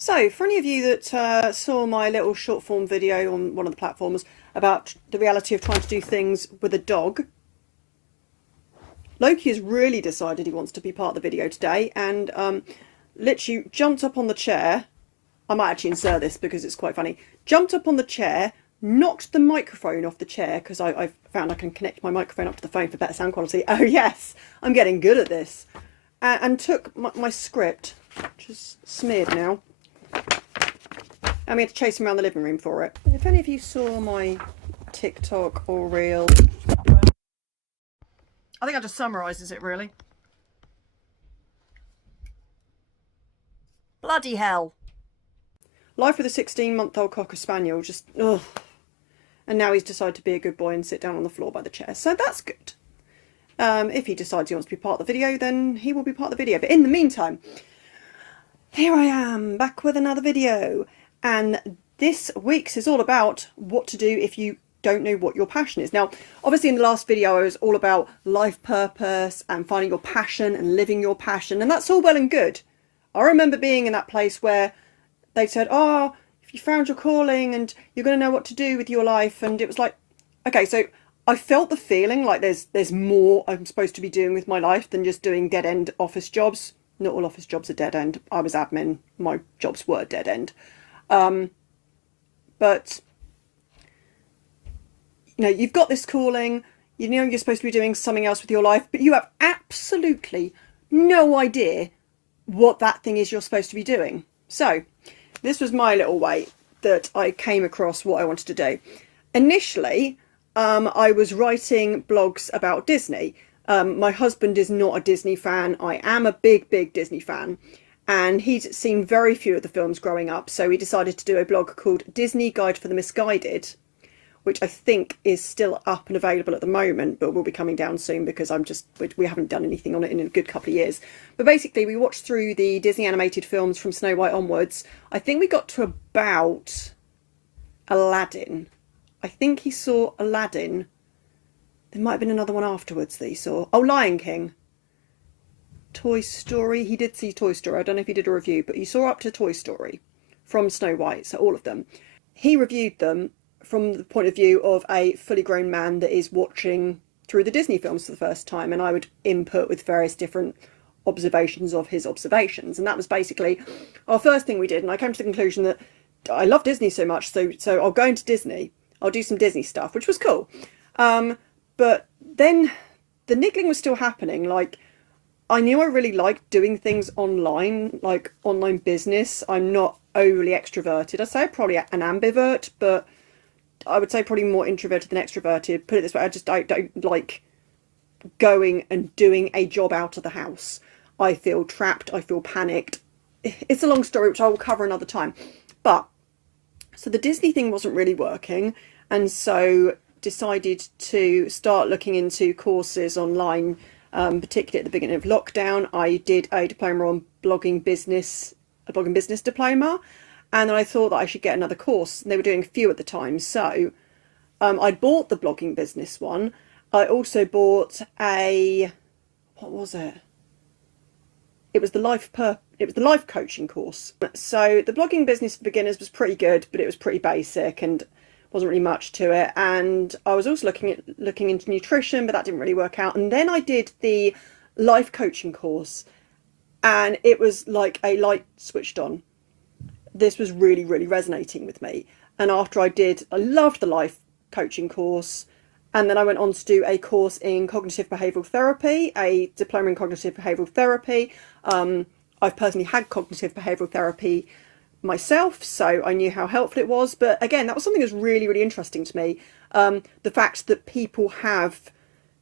So, for any of you that saw my little short form video on one of the platforms about the reality of trying to do things with a dog, Loki has really decided he wants to be part of the video today and literally jumped up on the chair. I might actually insert this because it's quite funny. Jumped up on the chair, knocked the microphone off the chair because I've found I can connect my microphone up to the phone for better sound quality. Oh yes, I'm getting good at this. And took my script, which is smeared now, and we had to chase him around the living room for it. If any of you saw my TikTok or reel, I think that just summarises it really. Bloody hell. Life with a 16-month-old Cocker Spaniel, just ugh. And now he's decided to be a good boy and sit down on the floor by the chair, so that's good. If he decides he wants to be part of the video, then he will be part of the video. But in the meantime, here I am, back with another video. And this week's is all about what to do if you don't know what your passion is. Now, obviously in the last video I was all about life purpose and finding your passion and living your passion, and that's all well and good. I remember being in that place where they said, oh, if you found your calling and you're going to know what to do with your life, and it was like, okay, so I felt the feeling like there's more I'm supposed to be doing with my life than just doing dead-end office jobs. Not all office jobs are dead-end. I was admin. My jobs were dead-end. But, you know, you've got this calling, you know you're supposed to be doing something else with your life, but you have absolutely no idea what that thing is you're supposed to be doing. So, this was my little way that I came across what I wanted to do. Initially, I was writing blogs about Disney. My husband is not a Disney fan. I am a big Disney fan. And he'd seen very few of the films growing up, so he decided to do a blog called Disney Guide for the Misguided, which I think is still up and available at the moment, but will be coming down soon because we haven't done anything on it in a good couple of years. But basically, we watched through the Disney animated films from Snow White onwards. I think we got to about Aladdin. I think he saw Aladdin. There might have been another one afterwards that he saw. Oh, Lion King. Toy Story. He did see Toy Story. I don't know if he did a review, but he saw up to Toy Story from Snow White, so all of them. He reviewed them from the point of view of a fully grown man that is watching through the Disney films for the first time, and I would input with various different observations of his observations. And that was basically our first thing we did, and I came to the conclusion that I love Disney so much, so I'll go into Disney. I'll do some Disney stuff, which was cool. But then the niggling was still happening. Like, I knew I really liked doing things online, like online business. I'm not overly extroverted. I'd say I'm probably an ambivert, but I would say probably more introverted than extroverted. Put it this way, I don't like going and doing a job out of the house. I feel trapped. I feel panicked. It's a long story, which I will cover another time. But so the Disney thing wasn't really working, and so decided to start looking into courses online, particularly at the beginning of lockdown. I did a diploma on blogging business, a blogging business diploma, and then I thought that I should get another course, and they were doing a few at the time. So I bought the blogging business one. I also bought what was it? It was the life coaching course. So the blogging business for beginners was pretty good, but it was pretty basic and wasn't really much to it. And I was also looking into nutrition, but that didn't really work out. And then I did the life coaching course, and it was like a light switched on. This was really resonating with me. And after I loved the life coaching course. And then I went on to do a course in cognitive behavioural therapy, a diploma in cognitive behavioural therapy. I've personally had cognitive behavioural therapy myself, so I knew how helpful it was. But again, that was something that was really interesting to me. The fact that people have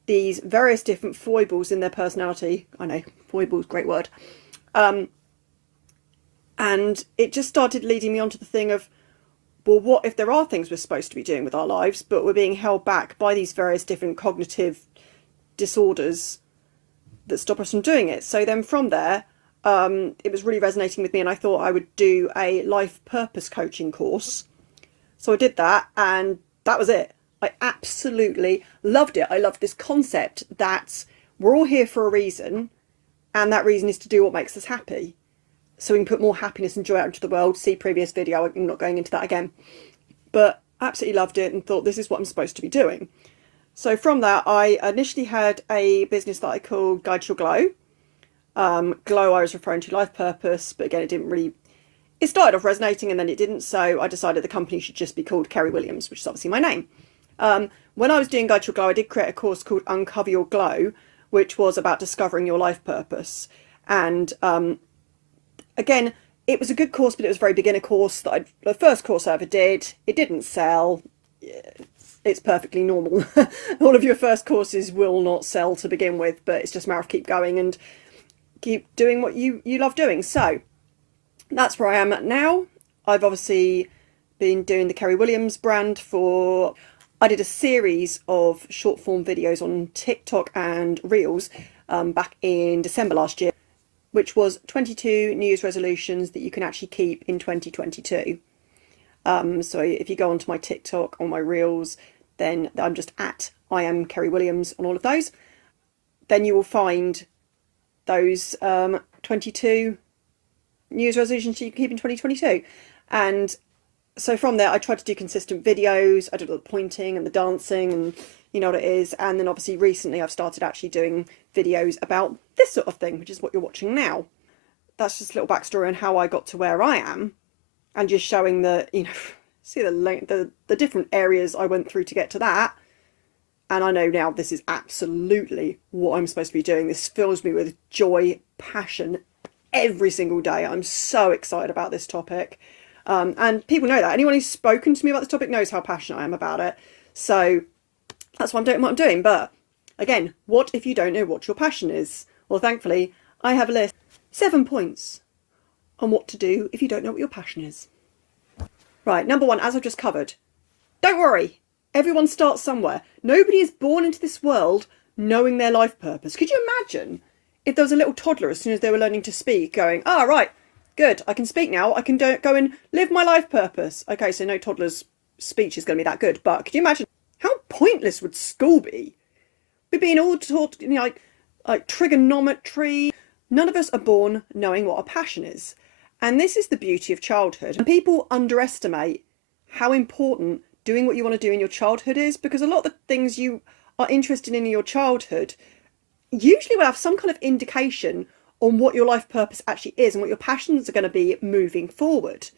these various different foibles in their personality. I know, foibles, great word. And it just started leading me onto the thing of, well, what if there are things we're supposed to be doing with our lives, but we're being held back by these various different cognitive disorders that stop us from doing it? So then from there, it was really resonating with me, and I thought I would do a life purpose coaching course. So I did that, and that was it. I absolutely loved it. I loved this concept that we're all here for a reason, and that reason is to do what makes us happy. so we can put more happiness and joy out into the world. See previous video, I'm not going into that again. But absolutely loved it and thought this is what I'm supposed to be doing. So from that, I initially had a business that I called Guide to Your Glow. Glow, I was referring to life purpose, but again, it started off resonating and then it didn't. So I decided the company should just be called Kerry Williams, which is obviously my name. When I was doing Guide to Your Glow, I did create a course called Uncover Your Glow, which was about discovering your life purpose. And again, it was a good course, but it was a very beginner course. The first course I ever did. It didn't sell. It's perfectly normal. All of your first courses will not sell to begin with, but it's just a matter of keep going and keep doing what you love doing. So that's where I am at now. I've obviously been doing the Kerry Williams brand I did a series of short form videos on TikTok and Reels back in December last year, which was 22 New Year's resolutions that you can actually keep in 2022. So if you go onto my TikTok or my Reels, then I'm just at I am Kerry Williams on all of those. Then you will find those 22 New Year's resolutions you can keep in 2022. And so from there, I tried to do consistent videos. I did all the pointing and the dancing and you know what it is. And then obviously recently I've started actually doing videos about this sort of thing, which is what you're watching now. That's just a little backstory on how I got to where I am and just showing the, you know, see the different areas I went through to get to that. And I know now this is absolutely what I'm supposed to be doing. This fills me with joy, passion every single day. I'm so excited about this topic. And people know that. Anyone who's spoken to me about this topic knows how passionate I am about it. So that's why I'm doing what I'm doing. But again, what if you don't know what your passion is? Well, thankfully, I have a list, 7 points on what to do if you don't know what your passion is. Right, number 1, as I've just covered, don't worry. Everyone starts somewhere. Nobody is born into this world knowing their life purpose. Could you imagine if there was a little toddler as soon as they were learning to speak going, right, good, I can speak now. I can go and live my life purpose. Okay, so no toddler's speech is going to be that good. But could you imagine how pointless would school be? We're being all taught, you know, like trigonometry. None of us are born knowing what our passion is. And this is the beauty of childhood. And people underestimate how important doing what you want to do in your childhood is, because a lot of the things you are interested in your childhood usually will have some kind of indication on what your life purpose actually is and what your passions are going to be moving forward.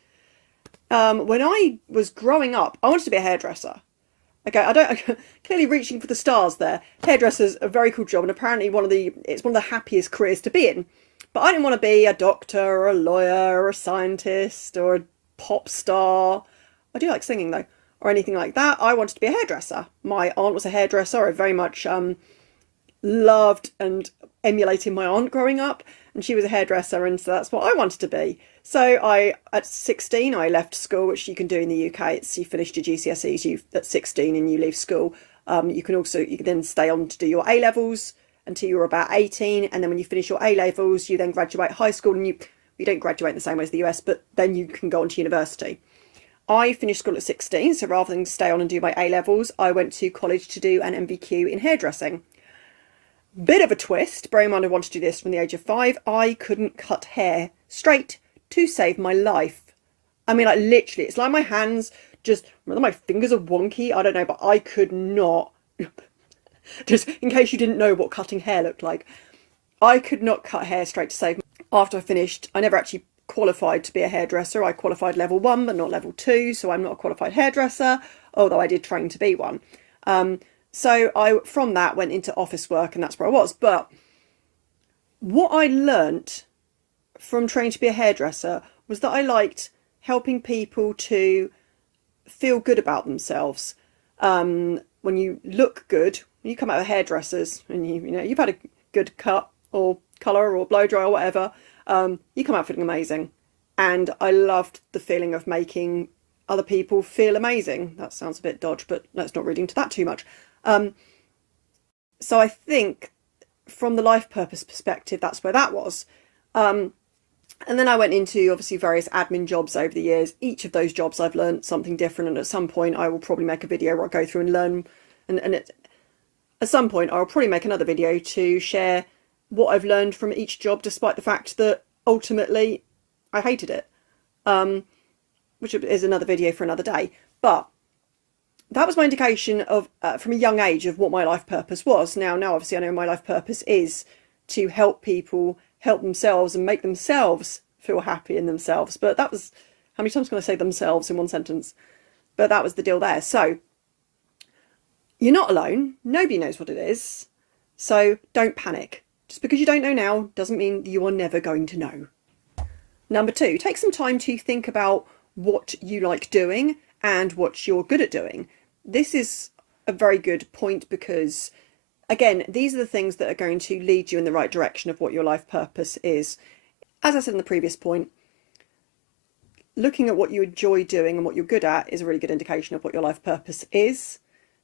When I was growing up, I wanted to be a hairdresser. Okay, clearly reaching for the stars there. Hairdresser's a very cool job and apparently it's one of the happiest careers to be in. But I didn't want to be a doctor or a lawyer or a scientist or a pop star. I do like singing though, or anything like that. I wanted to be a hairdresser. My aunt was a hairdresser. I very much loved and emulating my aunt growing up, and she was a hairdresser, and so that's what I wanted to be. So at 16 I left school, which you can do in the UK. It's you finished your GCSEs at 16 and you leave school. You can then stay on to do your A levels until you're about 18, and then when you finish your A levels you then graduate high school, and you don't graduate in the same way as the US, but then you can go on to university. I finished school at 16, so rather than stay on and do my A levels, I went to college to do an MVQ in hairdressing. Bit of a twist, bearing in mind I wanted to do this from the age of 5. I couldn't cut hair straight to save my life. I mean, like literally, it's like my hands just, whether my fingers are wonky, I don't know, but I could not, just in case you didn't know what cutting hair looked like, I could not cut hair straight to save. After I finished, I never actually qualified to be a hairdresser. I qualified level 1 but not level 2, so I'm not a qualified hairdresser, although I did train to be one. So I from that went into office work, and that's where I was. But what I learnt from training to be a hairdresser was that I liked helping people to feel good about themselves. When you look good, when you come out of hairdressers and you've had a good cut or colour or blow dry or whatever, you come out feeling amazing. And I loved the feeling of making other people feel amazing. That sounds a bit dodge, but let's not read into that too much. So I think from the life purpose perspective, that's where that was. And then I went into obviously various admin jobs over the years. Each of those jobs I've learned something different, and at some point I will probably make a video where I go through and learn, at some point I'll probably make another video to share what I've learned from each job, despite the fact that ultimately I hated it, which is another video for another day. But that was my indication of, from a young age, of what my life purpose was. Now obviously I know my life purpose is to help people help themselves and make themselves feel happy in themselves. But that was, how many times can I say themselves in one sentence? But that was the deal there. So you're not alone. Nobody knows what it is. So don't panic. Just because you don't know now doesn't mean you are never going to know. Number 2, take some time to think about what you like doing and what you're good at doing. This is a very good point because, again, these are the things that are going to lead you in the right direction of what your life purpose is. As I said in the previous point, looking at what you enjoy doing and what you're good at is a really good indication of what your life purpose is.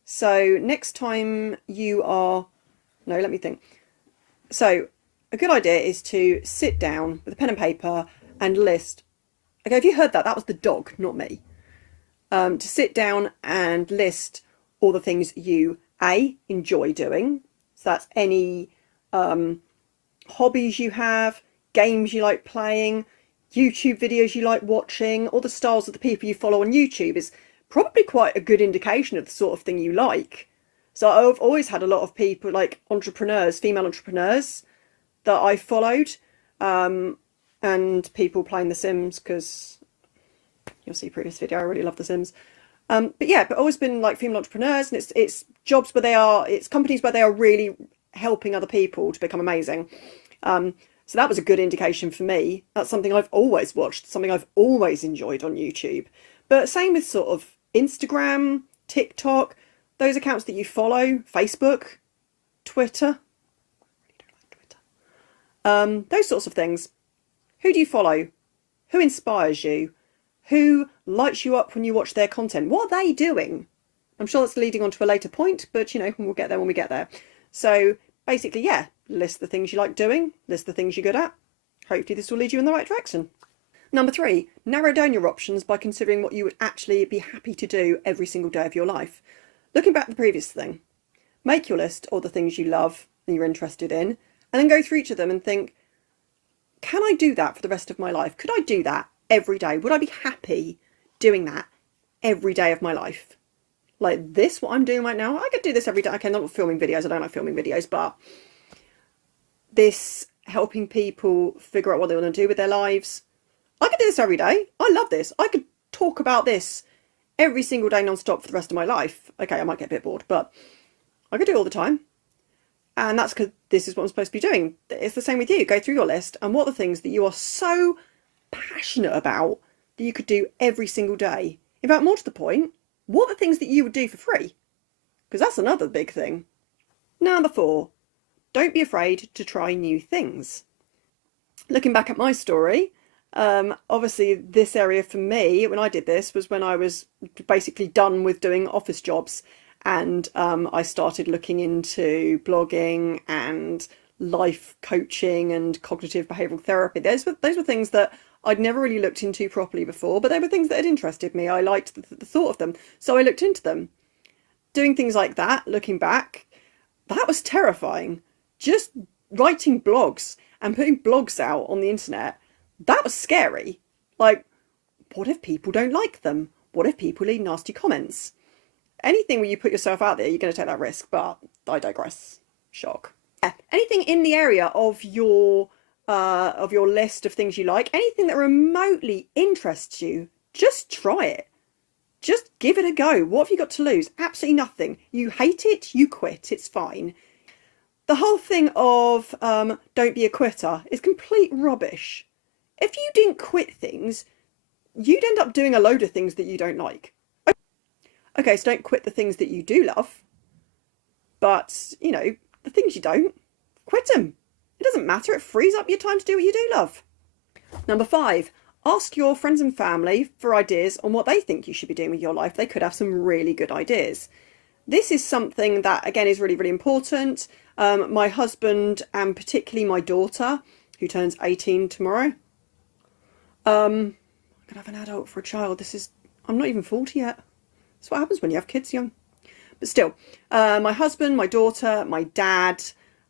So next time you are, no, let me think. So a good idea is to sit down with a pen and paper and list. Okay, have you heard that? That was the dog, not me. To sit down and list all the things you enjoy doing. So that's any hobbies you have, games you like playing, YouTube videos you like watching, all the styles of the people you follow on YouTube is probably quite a good indication of the sort of thing you like. So I've always had a lot of people, like entrepreneurs, female entrepreneurs that I followed, and people playing The Sims, because you'll see previous video, I really love The Sims. But yeah, but always been like female entrepreneurs, and it's jobs where they are, it's companies where they are really helping other people to become amazing. So that was a good indication for me. That's something I've always watched, something I've always enjoyed on YouTube. But same with sort of Instagram, TikTok, those accounts that you follow, Facebook, Twitter. Those sorts of things. Who do you follow? Who inspires you? Who lights you up when you watch their content? What are they doing? I'm sure that's leading on to a later point, but you know, we'll get there when we get there. So basically, yeah, list the things you like doing, list the things you're good at. Hopefully this will lead you in the right direction. Number 3, narrow down your options by considering what you would actually be happy to do every single day of your life. Looking back at the previous thing, make your list of the things you love and you're interested in, and then go through each of them and think, can I do that for the rest of my life? Could I do that every day? Would I be happy doing that every day of my life? Like this, what I'm doing right now, I could do this every day. Okay, not filming videos, I don't like filming videos, but this helping people figure out what they want to do with their lives, I could do this every day. I love this. I could talk about this every single day non-stop for the rest of my life. Okay, I might get a bit bored, but I could do it all the time. And that's because this is what I'm supposed to be doing. It's the same with you. Go through your list and what are the things that you are so passionate about that you could do every single day. In fact, more to the point, what are the things that you would do for free? Because that's another big thing. Number 4, don't be afraid to try new things. Looking back at my story, obviously this area for me, when I did this, was when I was basically done with doing office jobs, and I started looking into blogging and life coaching and cognitive behavioural therapy. Those were things that I'd never really looked into properly before, but they were things that had interested me. I liked the thought of them, so I looked into them. Doing things like that, looking back, that was terrifying. Just writing blogs and putting blogs out on the internet, that was scary. Like, what if people don't like them? What if people leave nasty comments? Anything where you put yourself out there, you're going to take that risk, but I digress. Shock. Yeah. Anything in the area of your list of things you like, anything that remotely interests you, just try it. Just give it a go. What have you got to lose? Absolutely nothing. You hate it, you quit. It's fine. The whole thing of don't be a quitter is complete rubbish. If you didn't quit things, you'd end up doing a load of things that you don't like. Okay, so don't quit the things that you do love, but, you know, the things you don't, quit them. It doesn't matter, it frees up your time to do what you do love. Number 5, ask your friends and family for ideas on what they think you should be doing with your life. They could have some really good ideas. This is something that, again, is really, really important. My husband, and particularly my daughter, who turns 18 tomorrow. I'm gonna have an adult for a child. I'm not even 40 yet. That's what happens when you have kids young. But still, my husband, my daughter, my dad,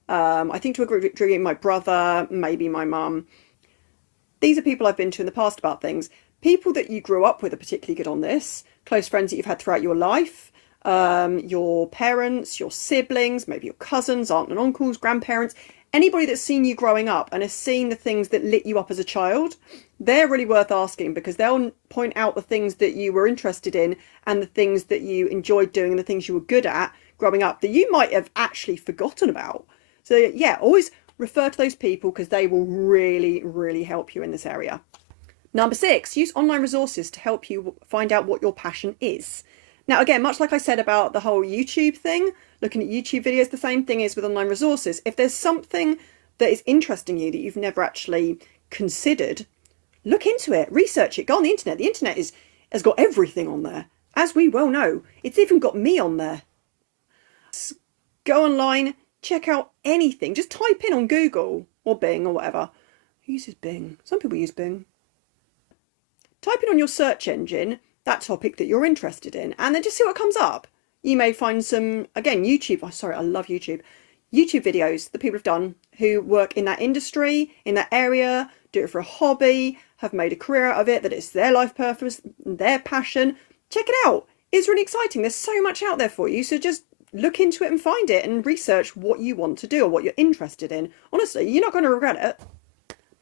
I think to a degree my brother, maybe my mum. These are people I've been to in the past about things. People that you grew up with are particularly good on this. Close friends that you've had throughout your life. Your parents, your siblings, maybe your cousins, aunts and uncles, grandparents, anybody that's seen you growing up and has seen the things that lit you up as a child, they're really worth asking, because they'll point out the things that you were interested in and the things that you enjoyed doing and the things you were good at growing up that you might have actually forgotten about. So yeah, always refer to those people, because they will really, really help you in this area. Number 6, use online resources to help you find out what your passion is. Now, again, much like I said about the whole YouTube thing, looking at YouTube videos, the same thing is with online resources. If there's something that is interesting you that you've never actually considered, look into it, research it, go on the internet. The internet has got everything on there, as we well know. It's even got me on there. Go online, check out anything. Just type in on Google or Bing or whatever. Who uses Bing? Some people use Bing. Type in on your search engine that topic that you're interested in, and then just see what comes up. You may find some, again, YouTube, oh, sorry, I love YouTube videos that people have done who work in that industry, in that area, do it for a hobby, have made a career out of it, that it's their life purpose, their passion. Check it out. It's really exciting. There's so much out there for you, so just look into it and find it and research what you want to do or what you're interested in. Honestly, you're not going to regret it.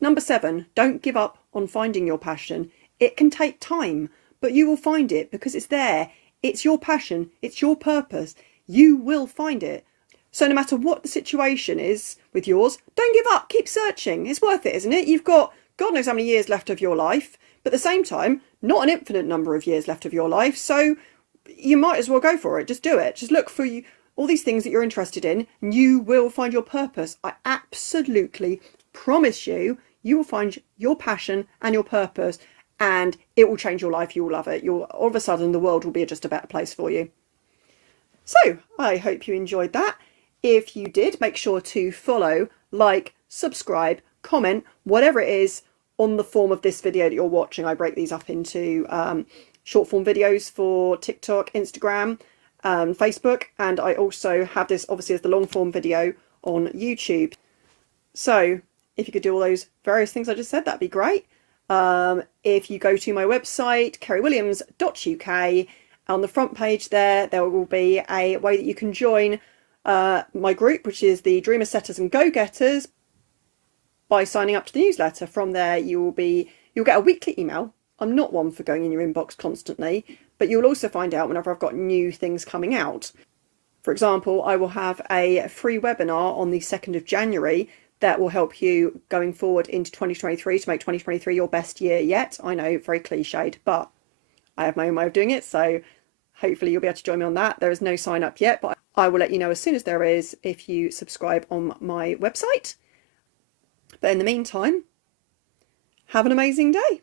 Number 7, don't give up on finding your passion. It can take time, but you will find it because it's there. It's your passion. It's your purpose. You will find it. So no matter what the situation is with yours, don't give up. Keep searching. It's worth it, isn't it? You've got God knows how many years left of your life, but at the same time, not an infinite number of years left of your life. So you might as well go for it. Just do it. Just look for all these things that you're interested in, and you will find your purpose. I absolutely promise you, you will find your passion and your purpose, and it will change your life. You will love it. All of a sudden, the world will be just a better place for you. So I hope you enjoyed that. If you did, make sure to follow, like, subscribe, comment, whatever it is on the form of this video that you're watching. I break these up into short form videos for TikTok, Instagram, Facebook, and I also have this obviously as the long form video on YouTube. So if you could do all those various things I just said, that'd be great. If you go to my website, kerrywilliams.uk, on the front page there will be a way that you can join my group, which is the Dreamers, Setters and Go-Getters, by signing up to the newsletter. From there you'll get a weekly email. I'm not one for going in your inbox constantly, but you'll also find out whenever I've got new things coming out. For example, I will have a free webinar on the 2nd of January that will help you going forward into 2023 to make 2023 your best year yet. I know, very cliched, but I have my own way of doing it, so hopefully you'll be able to join me on that. There is no sign up yet, but I will let you know as soon as there is if you subscribe on my website. But in the meantime, have an amazing day.